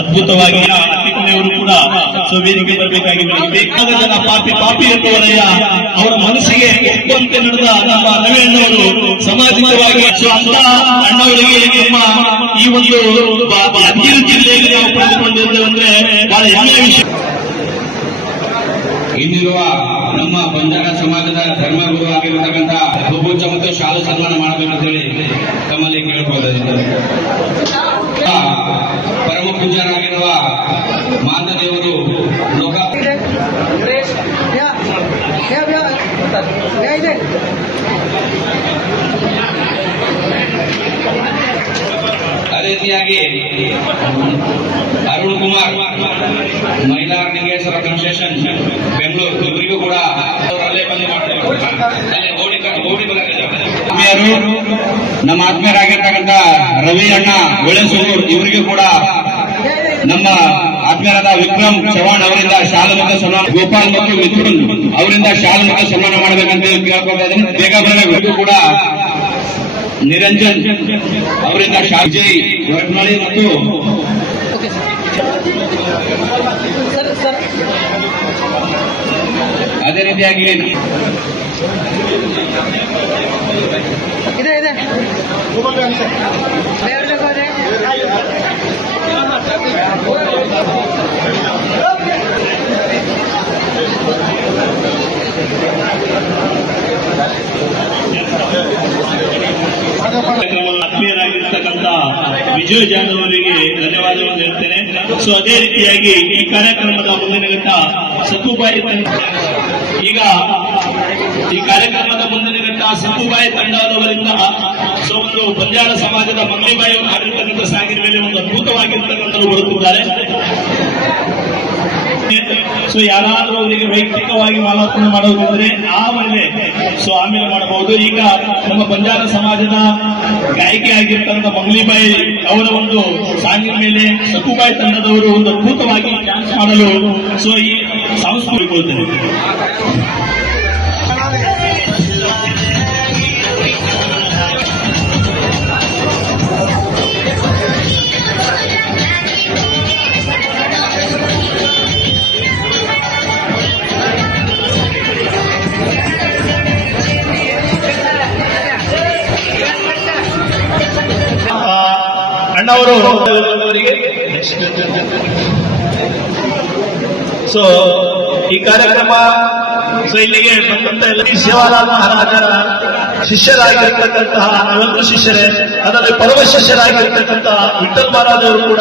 ಅದ್ಭುತವಾಗಿ ಅತಿಥಿಯವರು ಕೂಡ ವೇದಿಕೆ ಬರಬೇಕಾಗಿ ಬೇಕಾದ ಜನ ಪಾಪಿ ಎನ್ನುವರಯ್ಯ ಅವರ ಮನಸ್ಸಿಗೆ ಒಪ್ಪಂತೆ ನಡೆದ ನಮ್ಮ ನವೀನವರು ಸಾಮಾಜಿಕವಾಗಿ ಅಂತ ಅಣ್ಣವರಿಗೆ ನಿಮ್ಮ ಈ ಒಂದು ಯಾದಗಿರಿ ಜಿಲ್ಲೆಯಲ್ಲಿ ನಾವು ಪಡೆದುಕೊಂಡಿದ್ದೇವೆ ಅಂದ್ರೆ ಬಹಳ ಹೆಮ್ಮೆಯ ವಿಷಯ. ಇಲ್ಲಿರುವ ನಮ್ಮ ಬಂಜಾರ ಸಮಾಜದ ಧರ್ಮಗುರು ಆಗಿರತಕ್ಕಂಥ ಬಹುಪೂಜ ಮತ್ತು ಶಾಲು ಸನ್ಮಾನ ಮಾಡಬೇಕಂತ ಹೇಳಿ ತಮ್ಮಲ್ಲಿ ಕೇಳಿಕೊಳ್ಳುತ್ತಿದ್ದಾರೆ. ಪರಮ ಪೂಜ್ಯರಾಗಿರುವ ಮಾತದೇವರು ಲೋಕ ಅದೇ ರೀತಿಯಾಗಿ ಅರುಣ್ ಕುಮಾರ್ ಮಹಿಳಾ ಲಿಂಗೇಶ್ವರ ಕನ್ಸ್ಟ್ರಕ್ಷನ್ ಬೆಂಗಳೂರು ಇವರಿಗೂ ಕೂಡ ಅಲ್ಲೇ ಬಂದು ನಮ್ಮ ಆತ್ಮೀಯರಾಗಿರ್ತಕ್ಕಂಥ ರವಿ ಅಣ್ಣ ಒಳೆಸೂರು ಇವರಿಗೂ ಕೂಡ ನಮ್ಮ ಆತ್ಮೀಯರಾದ ವಿಕ್ರಮ್ ಚವಾಣ್ ಅವರಿಂದ ಶಾಲೆ ಮತ್ತು ಸನ್ಮಾನ, ಗೋಪಾಲ್ ಮತ್ತು ಮಿಥುನ್ ಅವರಿಂದ ಶಾಲೆ ಮತ್ತು ಸನ್ಮಾನ ಮಾಡಬೇಕಂತ ಕೇಳ್ಕೊಳ್ತಾ ಇದ್ದೀನಿ. ಬೇಗ ಬರಬೇಕು. ಕೂಡ ನಿರಂಜನ್ ಅವರಿಂದ ವಿಜಯ್ ಹೊರಟ್ನಳ್ಳಿ ಮತ್ತು ಅದೇ ರೀತಿಯಾಗಿ ಆತ್ಮೀಯರಾಗಿರ್ತಕ್ಕಂಥ ವಿಜಯ್ ಜಾಧವ್ ಅವರಿಗೆ ಧನ್ಯವಾದಗಳನ್ನು ಹೇಳ್ತೇನೆ. ಸೊ ಅದೇ ರೀತಿಯಾಗಿ ಈ ಕಾರ್ಯಕ್ರಮದ ಮುಂದಿನ ಘಟ್ಟ ಸತ್ತುಬಾಯಿ ಈಗ ಈ ಕಾರ್ಯಕ್ರಮದ ಮುಂದಿನ ಘಟ್ಟ ಸತ್ತುಬಾಯಿ ತಂಡದವರಿಂದ ಸೊ ಒಂದು ಬಂಜಾರ ಸಮಾಜದ ಮಂಗ್ಲಿಬಾಯಿ ಅವರು ಮಾಡಿರ್ತಕ್ಕಂಥ ಸಾಗಿನ ಮೇಲೆ ಒಂದು ಅದ್ಭುತವಾಗಿರ್ತಕ್ಕಂಥವ್ರು ಬರುತ್ತಿದ್ದಾರೆ. ಸೊ ಯಾರಾದ್ರೂ ಅವರಿಗೆ ವೈಯಕ್ತಿಕವಾಗಿ ಮಾಲಾರ್ಪಣೆ ಮಾಡೋದಂದ್ರೆ ಆಮೇಲೆ ಆಮೇಲೆ ಮಾಡಬಹುದು. ಈಗ ನಮ್ಮ ಬಂಜಾರ ಸಮಾಜದ ಗಾಯಕಿ ಆಗಿರ್ತಕ್ಕಂಥ ಮಂಗ್ಲಿಬಾಯಿ ಅವರ ಒಂದು ಸಾಂಗಿನ ಮೇಲೆ ಸಕ್ಕುಬಾಯಿ ತಂಡದವರು ಒಂದು ಅದ್ಭುತವಾಗಿ ಡ್ಯಾನ್ಸ್ ಮಾಡಲು ಈ ಸಾಂಸ್ಕೃತಿಕ ಅಣ್ಣವರು ಸೊ ಈ ಕಾರ್ಯಕ್ರಮ ಇಲ್ಲಿಗೆ ಸೇವಾಲಾಲ್ ಮಹಾರಾಜರ ಶಿಷ್ಯರಾಗಿರ್ತಕ್ಕಂತಹ 40 ಶಿಷ್ಯರೇ, ಅದರಲ್ಲಿ ಪರಮ ಶಿಷ್ಯರಾಗಿರ್ತಕ್ಕಂತಹ ವಿಠಲ್ ಮಹಾರಾಜ್ ಅವರು ಕೂಡ